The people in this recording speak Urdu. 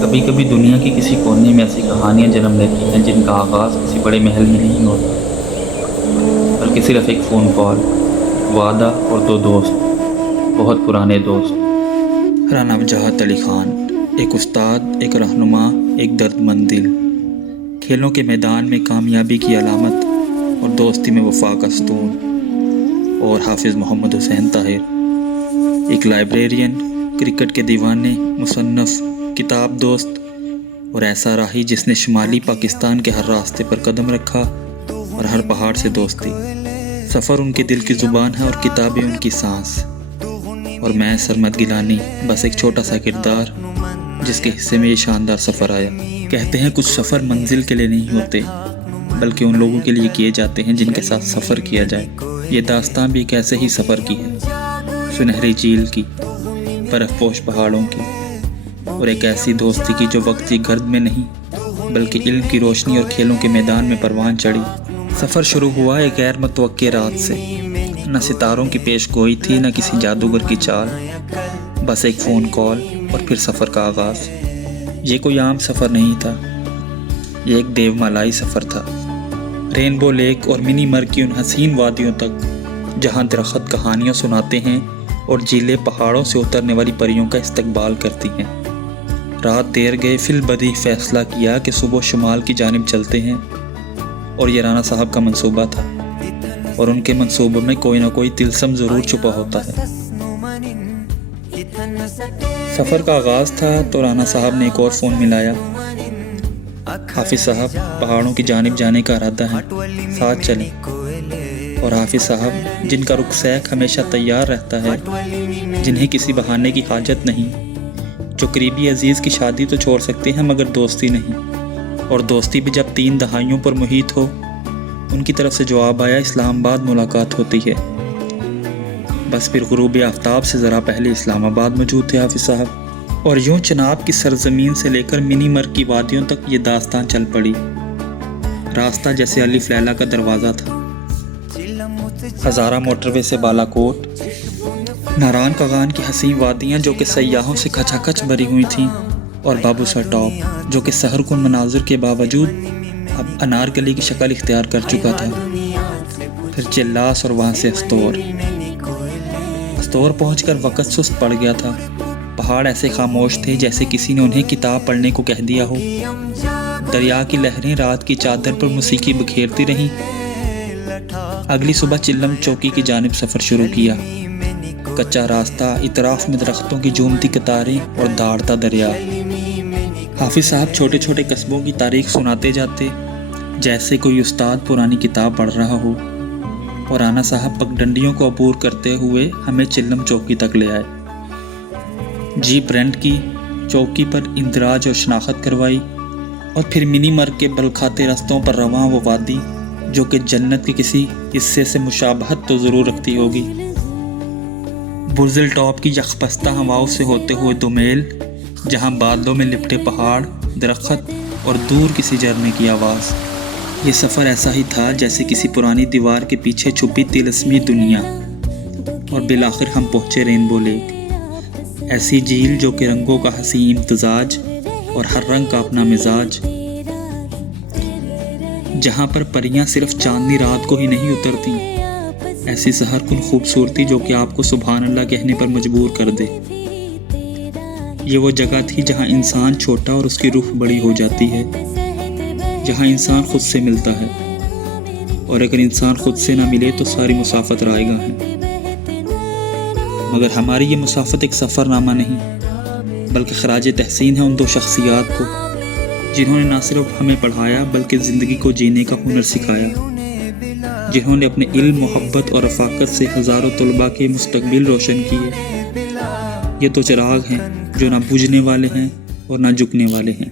کبھی کبھی دنیا کی کسی کونے میں ایسی کہانیاں جنم لیتی ہیں جن کا آغاز کسی بڑے محل میں نہیں ہوتا، بلکہ صرف ایک فون کال، وعدہ اور دو دوست، بہت پرانے دوست۔ رانا وجاہت علی خان، ایک استاد، ایک رہنما، ایک درد مند دل، کھیلوں کے میدان میں کامیابی کی علامت اور دوستی میں وفا کا ستون۔ اور حافظ محمد حسین طاہر، ایک لائبریرین، کرکٹ کے دیوانے، مصنف، کتاب دوست اور ایسا راہی جس نے شمالی پاکستان کے ہر راستے پر قدم رکھا اور ہر پہاڑ سے دوستی۔ سفر ان کے دل کی زبان ہے اور کتابیں ان کی سانس۔ اور میں سرمد گیلانی، بس ایک چھوٹا سا کردار جس کے حصے میں یہ شاندار سفر آیا۔ کہتے ہیں کچھ سفر منزل کے لیے نہیں ہوتے، بلکہ ان لوگوں کے لیے کیے جاتے ہیں جن کے ساتھ سفر کیا جائے۔ یہ داستان بھی ایک ایسے ہی سفر کی ہے، سنہری جھیل کی، برف پوش پہاڑوں کی، اور ایک ایسی دوستی کی جو وقت کی گرد میں نہیں بلکہ علم کی روشنی اور کھیلوں کے میدان میں پروان چڑھی۔ سفر شروع ہوا ایک غیر متوقع رات سے، نہ ستاروں کی پیش گوئی تھی، نہ کسی جادوگر کی چال، بس ایک فون کال اور پھر سفر کا آغاز۔ یہ کوئی عام سفر نہیں تھا، یہ ایک دیو مالائی سفر تھا، رینبو لیک اور منی مر کی ان حسین وادیوں تک جہاں درخت کہانیاں سناتے ہیں اور جھیلیں پہاڑوں سے اترنے والی پریوں کا استقبال کرتی ہیں۔ رات دیر گئے فی البدیہہ فیصلہ کیا کہ صبح شمال کی جانب چلتے ہیں، اور یہ رانا صاحب کا منصوبہ تھا، اور ان کے منصوبوں میں کوئی نہ کوئی طلسم ضرور چھپا ہوتا ہے۔ سفر کا آغاز تھا تو رانا صاحب نے ایک اور فون ملایا۔ حافظ صاحب، پہاڑوں کی جانب جانے کا ارادہ ہے، ساتھ چلیں۔ اور حافظ صاحب، جن کا رخسیک ہمیشہ تیار رہتا ہے، جنہیں کسی بہانے کی حاجت نہیں، جو قریبی عزیز کی شادی تو چھوڑ سکتے ہیں مگر دوستی نہیں، اور دوستی بھی جب 3 دہائیوں پر محیط ہو۔ ان کی طرف سے جواب آیا، اسلام آباد ملاقات ہوتی ہے۔ بس پھر غروب آفتاب سے ذرا پہلے اسلام آباد موجود تھے حافظ صاحب، اور یوں چناب کی سرزمین سے لے کر منی مر کی وادیوں تک یہ داستان چل پڑی۔ راستہ جیسے الف لیلا کا دروازہ تھا، ہزارہ موٹر وے سے بالا کوٹ، ناران کاغان کی حسین وادیاں جو کہ سیاحوں سے کھچا کھچ بھری ہوئی تھیں، اور بابو سر ٹاپ جو کہ سحر کن مناظر کے باوجود اب انارکلی کی شکل اختیار کر چکا تھا۔ پھر چلاس اور وہاں سے استور پہنچ کر وقت سست پڑ گیا تھا۔ پہاڑ ایسے خاموش تھے جیسے کسی نے انہیں کتاب پڑھنے کو کہہ دیا ہو۔ دریا کی لہریں رات کی چادر پر موسیقی بکھیرتی رہیں۔ اگلی صبح چلم چوکی کی جانب سفر شروع کیا۔ کچا راستہ، اطراف میں درختوں کی جھومتی قطاریں اور داڑتا دریا۔ حافظ صاحب چھوٹے چھوٹے قصبوں کی تاریخ سناتے جاتے جیسے کوئی استاد پرانی کتاب پڑھ رہا ہو، اور رانا صاحب پگڈنڈیوں کو عبور کرتے ہوئے ہمیں چلم چوکی تک لے آئے۔ جیپ رینٹ کی، چوکی پر اندراج اور شناخت کروائی، اور پھر منی مر کے بلکھاتے رستوں پر رواں وہ وادی جو کہ جنت کے کسی حصے سے مشابہت تو ضرور رکھتی ہوگی۔ برزل ٹاپ کی یخپستہ ہواؤں سے ہوتے ہوئے دومیل، جہاں بادلوں میں لپٹے پہاڑ، درخت اور دور کسی جھرنے کی آواز۔ یہ سفر ایسا ہی تھا جیسے کسی پرانی دیوار کے پیچھے چھپی طلسمی دنیا۔ اور بالآخر ہم پہنچے رینبو لیک، ایسی جھیل جو کہ رنگوں کا حسین امتزاج اور ہر رنگ کا اپنا مزاج، جہاں پر پریاں صرف چاندنی رات کو ہی نہیں اترتی، ایسی سحر کن خوبصورتی جو کہ آپ کو سبحان اللہ کہنے پر مجبور کر دے۔ یہ وہ جگہ تھی جہاں انسان چھوٹا اور اس کی روح بڑی ہو جاتی ہے، جہاں انسان خود سے ملتا ہے، اور اگر انسان خود سے نہ ملے تو ساری مسافت رائے گاں ہے۔ مگر ہماری یہ مسافت ایک سفر نامہ نہیں بلکہ خراج تحسین ہے ان 2 شخصیات کو جنہوں نے نہ صرف ہمیں پڑھایا بلکہ زندگی کو جینے کا ہنر سکھایا، جنہوں نے اپنے علم، محبت اور رفاقت سے ہزاروں طلباء کے مستقبل روشن کیے۔ یہ تو چراغ ہیں جو نہ بجھنے والے ہیں اور نہ جھکنے والے ہیں۔